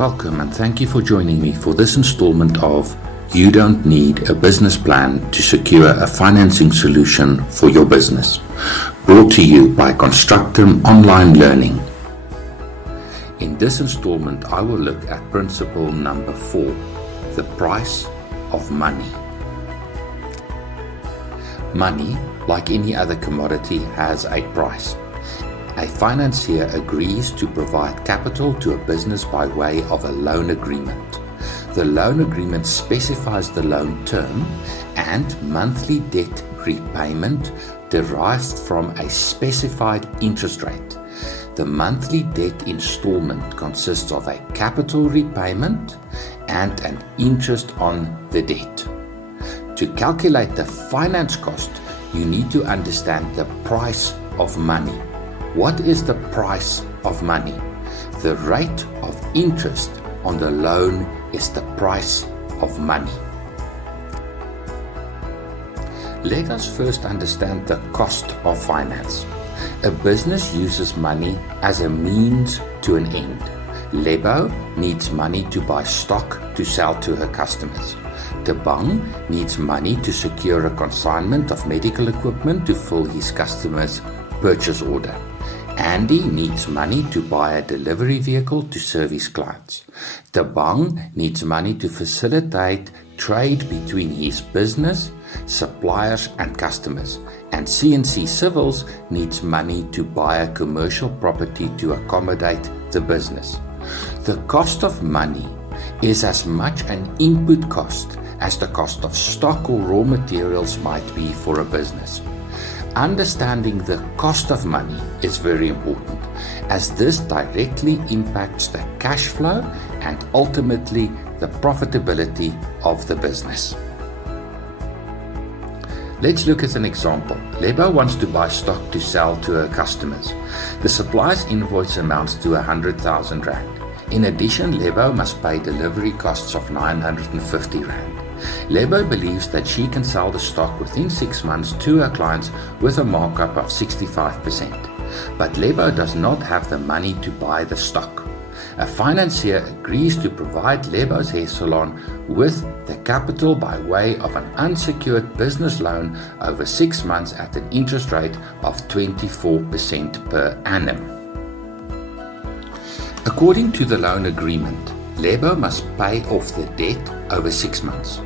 Welcome and thank you for joining me for this installment of You Don't Need a Business Plan to Secure a Financing Solution for Your Business, brought to you by Constructum Online Learning. In this installment, I will look at principle number 4, the price of money. Money, like any other commodity, has a price. A financier agrees to provide capital to a business by way of a loan agreement. The loan agreement specifies the loan term and monthly debt repayment derives from a specified interest rate. The monthly debt installment consists of a capital repayment and an interest on the debt. To calculate the finance cost, you need to understand the price of money. What is the price of money? The rate of interest on the loan is the price of money. Let us first understand the cost of finance. A business uses money as a means to an end. Lebo needs money to buy stock to sell to her customers. De Bang needs money to secure a consignment of medical equipment to fill his customer's purchase order. Andy needs money to buy a delivery vehicle to serve his clients. De Bang needs money to facilitate trade between his business, suppliers and customers. And CNC Civils needs money to buy a commercial property to accommodate the business. The cost of money is as much an input cost as the cost of stock or raw materials might be for a business. Understanding the cost of money is very important, as this directly impacts the cash flow and ultimately the profitability of the business. Let's look at an example. Lebo wants to buy stock to sell to her customers. The supplier's invoice amounts to 100,000 Rand. In addition, Lebo must pay delivery costs of 950 Rand. Lebo believes that she can sell the stock within 6 months to her clients with a markup of 65%. But Lebo does not have the money to buy the stock. A financier agrees to provide Lebo's hair salon with the capital by way of an unsecured business loan over 6 months at an interest rate of 24% per annum. According to the loan agreement, Lebo must pay off the debt over 6 months.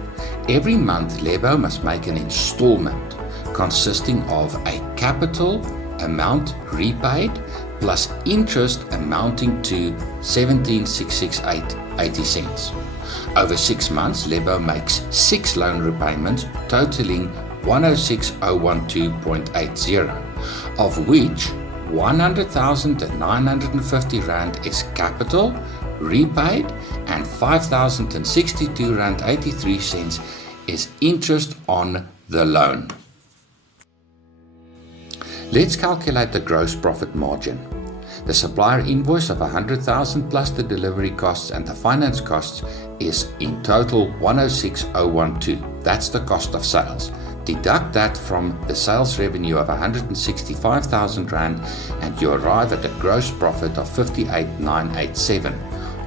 Every month, Lebo must make an installment consisting of a capital amount repaid plus interest amounting to 17,668.80 cents. Over 6 months, Lebo makes 6 loan repayments totaling 106,012.80, of which 100,950 Rand is capital repaid and 5,062 Rand 83 cents is interest on the loan. Let's calculate the gross profit margin. The supplier invoice of 100,000 plus the delivery costs and the finance costs is in total 106,012. That's the cost of sales. Deduct that from the sales revenue of 165,000 Rand and you arrive at a gross profit of 58,987,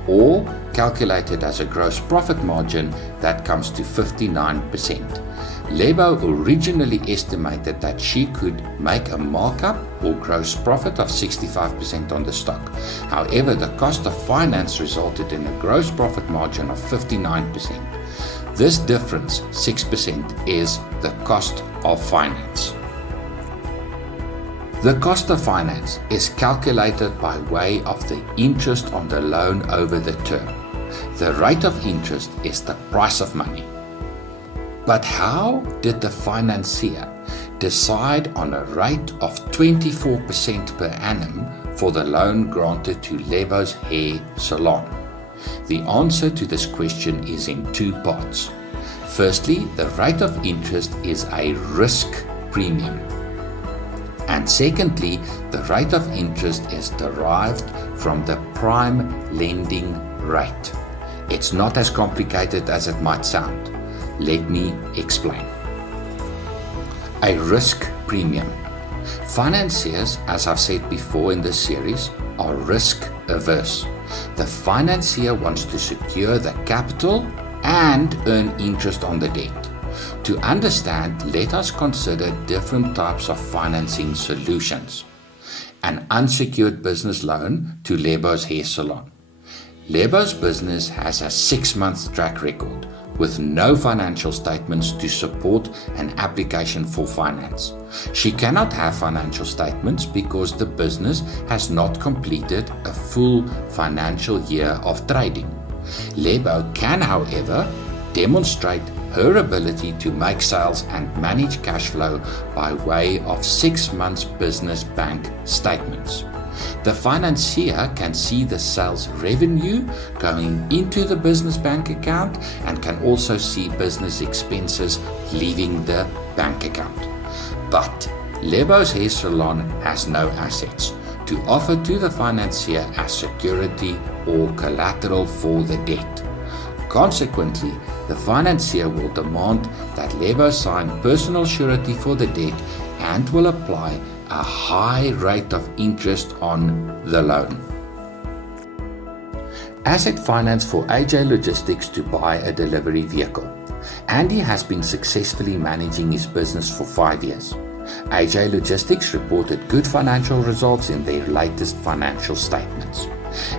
or calculated as a gross profit margin that comes to 59%. Lebo originally estimated that she could make a markup or gross profit of 65% on the stock. However, the cost of finance resulted in a gross profit margin of 59%. This difference, 6%, is the cost of finance. The cost of finance is calculated by way of the interest on the loan over the term. The rate of interest is the price of money. But how did the financier decide on a rate of 24% per annum for the loan granted to Lebo's hair salon? The answer to this question is in 2 parts. Firstly, the rate of interest is a risk premium. And secondly, the rate of interest is derived from the prime lending rate. It's not as complicated as it might sound. Let me explain. A risk premium. Financiers, as I've said before in this series, are risk averse. The financier wants to secure the capital and earn interest on the debt. To understand, let us consider different types of financing solutions. An unsecured business loan to Lebo's hair salon. Lebo's business has a 6-month track record with no financial statements to support an application for finance. She cannot have financial statements because the business has not completed a full financial year of trading. Lebo can, however, demonstrate her ability to make sales and manage cash flow by way of 6 months business bank statements. The financier can see the sales revenue going into the business bank account and can also see business expenses leaving the bank account. But Lebo's hair salon has no assets to offer to the financier as security or collateral for the debt. Consequently, the financier will demand that Lebo sign personal surety for the debt and will apply a high rate of interest on the loan. Asset finance for AJ Logistics to buy a delivery vehicle. Andy has been successfully managing his business for 5 years. AJ Logistics reported good financial results in their latest financial statements.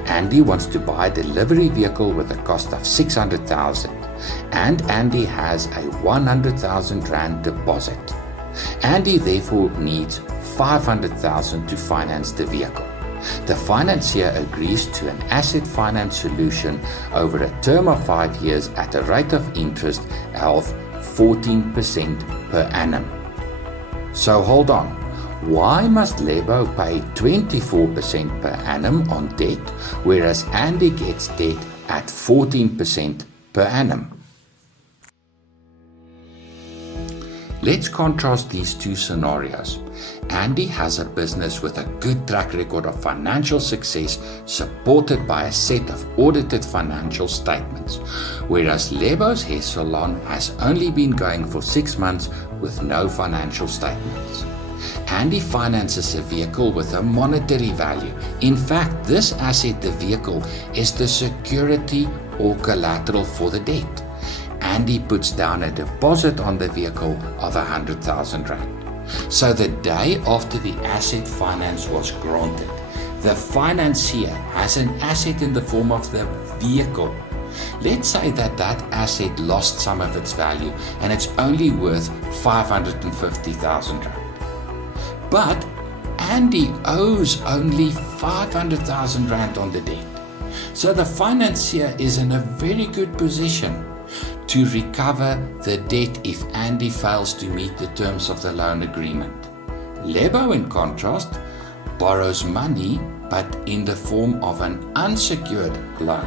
Andy wants to buy a delivery vehicle with a cost of $600,000 and Andy has a $100,000 deposit. Andy therefore needs $500,000 to finance the vehicle. The financier agrees to an asset finance solution over a term of 5 years at a rate of interest of 14% per annum. So hold on, why must Lebo pay 24% per annum on debt, whereas Andy gets debt at 14% per annum? Let's contrast these two scenarios. Andy has a business with a good track record of financial success supported by a set of audited financial statements, whereas Lebo's hair salon has only been going for 6 months with no financial statements. Andy finances a vehicle with a monetary value. In fact, this asset, the vehicle, is the security or collateral for the debt. Andy puts down a deposit on the vehicle of R100,000. So the day after the asset finance was granted, the financier has an asset in the form of the vehicle. Let's say that asset lost some of its value and it's only worth R550,000. But Andy owes only R500,000 on the debt. So the financier is in a very good position to recover the debt if Andy fails to meet the terms of the loan agreement. Lebo, in contrast, borrows money but in the form of an unsecured loan.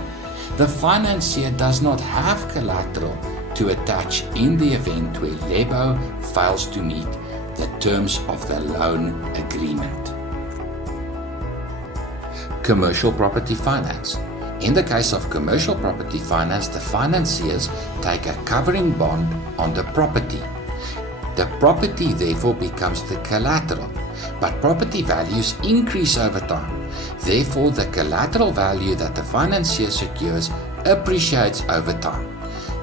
The financier does not have collateral to attach in the event where Lebo fails to meet the terms of the loan agreement. Commercial property finance. In the case of commercial property finance, the financiers take a covering bond on the property. The property therefore becomes the collateral, but property values increase over time. Therefore, the collateral value that the financier secures appreciates over time.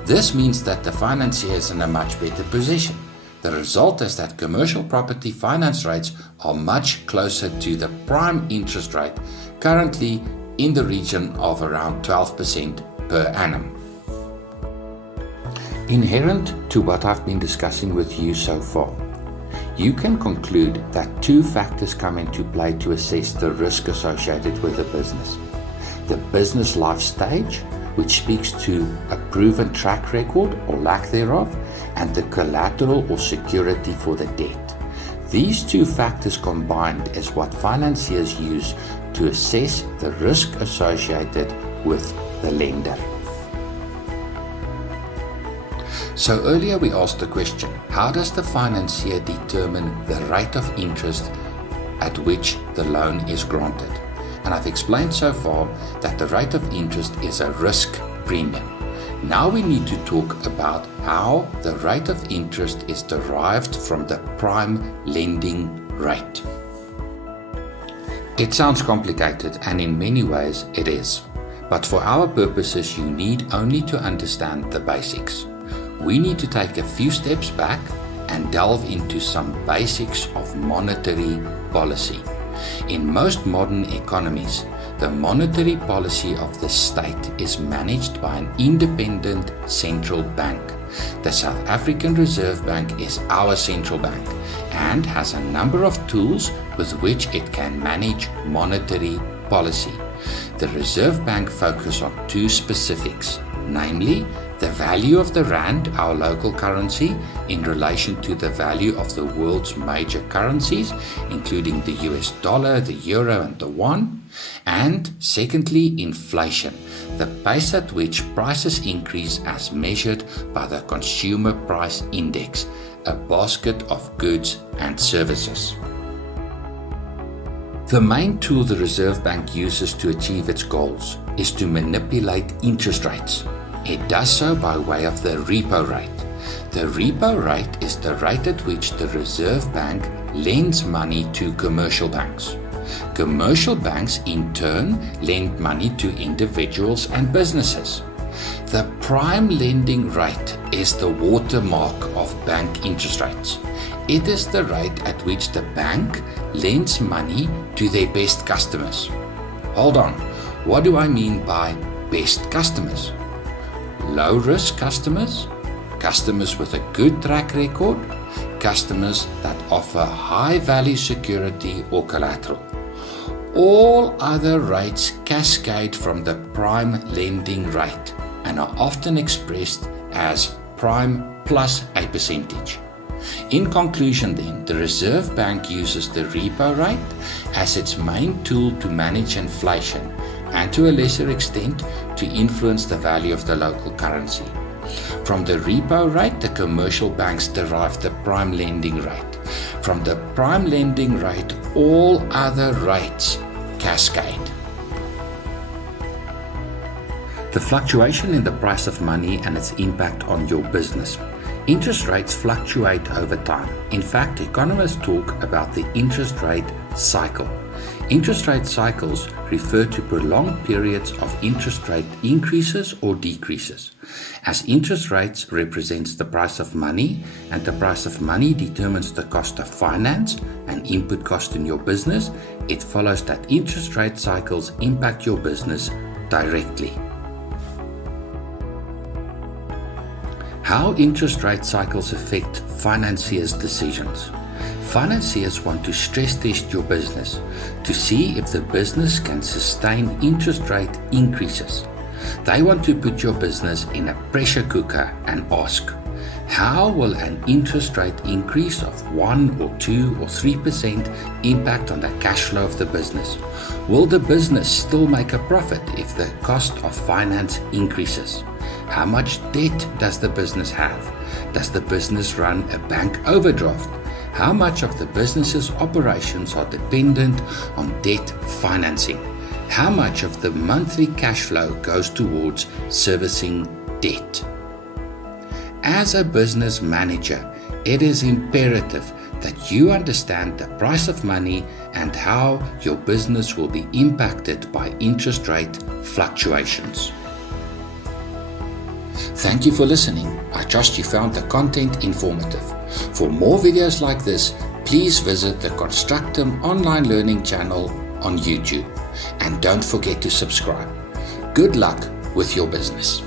This means that the financier is in a much better position. The result is that commercial property finance rates are much closer to the prime interest rate, currently in the region of around 12% per annum. Inherent to what I've been discussing with you so far, you can conclude that 2 factors come into play to assess the risk associated with a business. The business life stage, which speaks to a proven track record or lack thereof, and the collateral or security for the debt. These 2 factors combined is what financiers use to assess the risk associated with the lender. So earlier we asked the question, how does the financier determine the rate of interest at which the loan is granted? And I've explained so far that the rate of interest is a risk premium. Now we need to talk about how the rate of interest is derived from the prime lending rate. It sounds complicated, and in many ways it is. But for our purposes, you need only to understand the basics. We need to take a few steps back and delve into some basics of monetary policy. In most modern economies, the monetary policy of the state is managed by an independent central bank. The South African Reserve Bank is our central bank and has a number of tools with which it can manage monetary policy. The Reserve Bank focuses on two specifics, namely the value of the rand, our local currency, in relation to the value of the world's major currencies, including the US dollar, the euro, and the won. And secondly, inflation, the pace at which prices increase as measured by the Consumer Price Index, a basket of goods and services. The main tool the Reserve Bank uses to achieve its goals is to manipulate interest rates. It does so by way of the repo rate. The repo rate is the rate at which the Reserve Bank lends money to commercial banks. Commercial banks in turn lend money to individuals and businesses. The prime lending rate is the watermark of bank interest rates. It is the rate at which the bank lends money to their best customers. Hold on, what do I mean by best customers? Low risk customers, customers with a good track record, customers that offer high value security or collateral. All other rates cascade from the prime lending rate and are often expressed as prime plus a percentage. In conclusion then, the Reserve Bank uses the repo rate as its main tool to manage inflation and to a lesser extent to influence the value of the local currency. From the repo rate, the commercial banks derive the prime lending rate. From the prime lending rate, all other rates cascade. The fluctuation in the price of money and its impact on your business. Interest rates fluctuate over time. In fact, economists talk about the interest rate cycle. Interest rate cycles refer to prolonged periods of interest rate increases or decreases. As interest rates represents the price of money, and the price of money determines the cost of finance and input cost in your business, it follows that interest rate cycles impact your business directly. How interest rate cycles affect financiers' decisions. Financiers want to stress test your business to see if the business can sustain interest rate increases. They want to put your business in a pressure cooker and ask, how will an interest rate increase of 1 or 2 or 3% impact on the cash flow of the business? Will the business still make a profit if the cost of finance increases? How much debt does the business have? Does the business run a bank overdraft? How much of the business's operations are dependent on debt financing? How much of the monthly cash flow goes towards servicing debt? As a business manager, it is imperative that you understand the price of money and how your business will be impacted by interest rate fluctuations. Thank you for listening. I trust you found the content informative. For more videos like this, please visit the Constructum online learning channel on YouTube. And don't forget to subscribe. Good luck with your business.